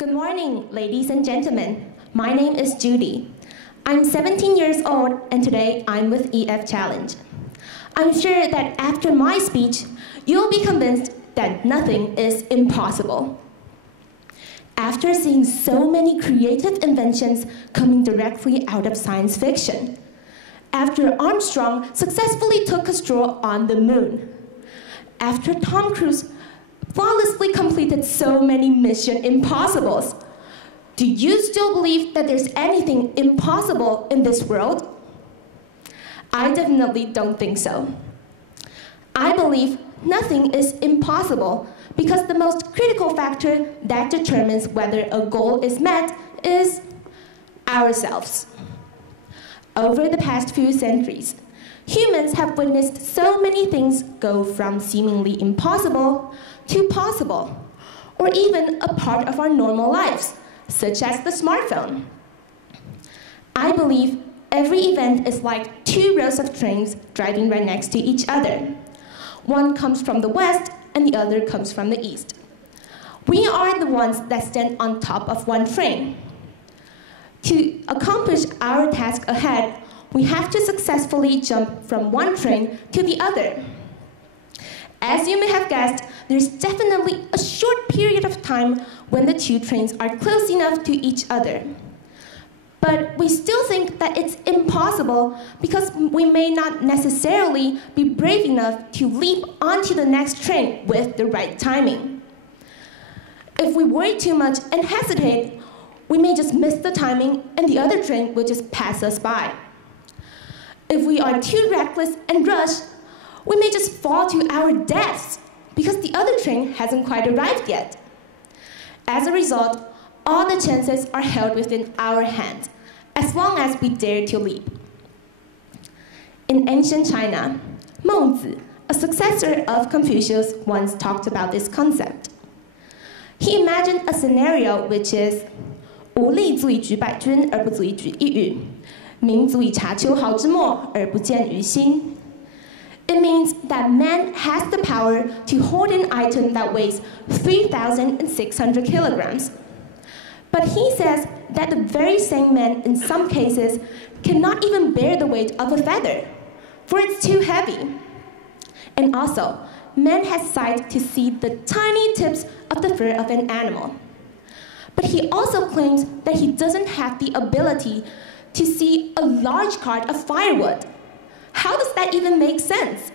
Good morning, ladies and gentlemen. My name is Judy. I'm 17 years old, and today I'm with EF Challenge. I'm sure that after my speech, you'll be convinced that nothing is impossible. After seeing so many creative inventions coming directly out of science fiction, after Armstrong successfully took a stroll on the moon, after Tom Cruise flawlessly completed so many Mission Impossibles, do you still believe that there's anything impossible in this world? I definitely don't think so. I believe nothing is impossible because the most critical factor that determines whether a goal is met is ourselves. Over the past few centuries, humans have witnessed so many things go from seemingly impossible to possible, or even a part of our normal lives, such as the smartphone. I believe every event is like two rows of trains driving right next to each other. One comes from the west and the other comes from the east. We are the ones that stand on top of one train. To accomplish our task ahead, we have to successfully jump from one train to the other. As you may have guessed, there's definitely a short period of time when the two trains are close enough to each other. But we still think that it's impossible because we may not necessarily be brave enough to leap onto the next train with the right timing. If we worry too much and hesitate, we may just miss the timing and the other train will just pass us by. If we are too reckless and rush, we may just fall to our deaths because the other train hasn't quite arrived yet. As a result, all the chances are held within our hands, as long as we dare to leap. In ancient China, Mengzi, a successor of Confucius, once talked about this concept. He imagined a scenario which is 无力足以举百军而不足以举一隅，民足以察秋毫之末而不见于心。It means that man has the power to hold an item that weighs 3,600 kilograms. But he says that the very same man, in some cases, cannot even bear the weight of a feather, for it's too heavy. And also, man has sight to see the tiny tips of the fur of an animal. But he also claims that he doesn't have the ability to see a large cart of firewood. How does that even make sense?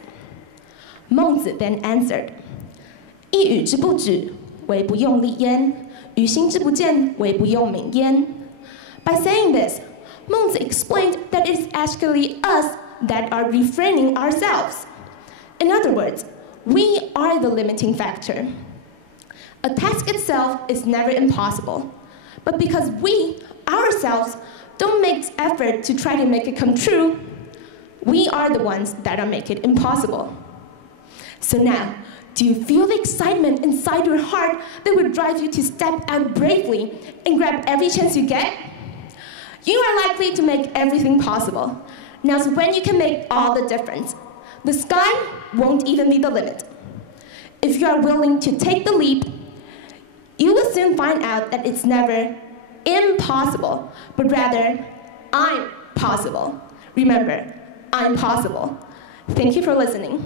Mengzi then answered, 一羽之不举，为不用力焉；于心之不见，为不用明焉。By saying this, Mengzi explained that it's actually us that are refraining ourselves. In other words, we are the limiting factor. A task itself is never impossible, but because we, ourselves, don't make effort to try to make it come true, we are the ones that are making it impossible. So now, do you feel the excitement inside your heart that would drive you to step out bravely and grab every chance you get? You are likely to make everything possible. Now's when you can make all the difference. The sky won't even be the limit. If you are willing to take the leap, you will soon find out that it's never impossible, but rather, I'm possible. Remember, I'm possible. Thank you for listening.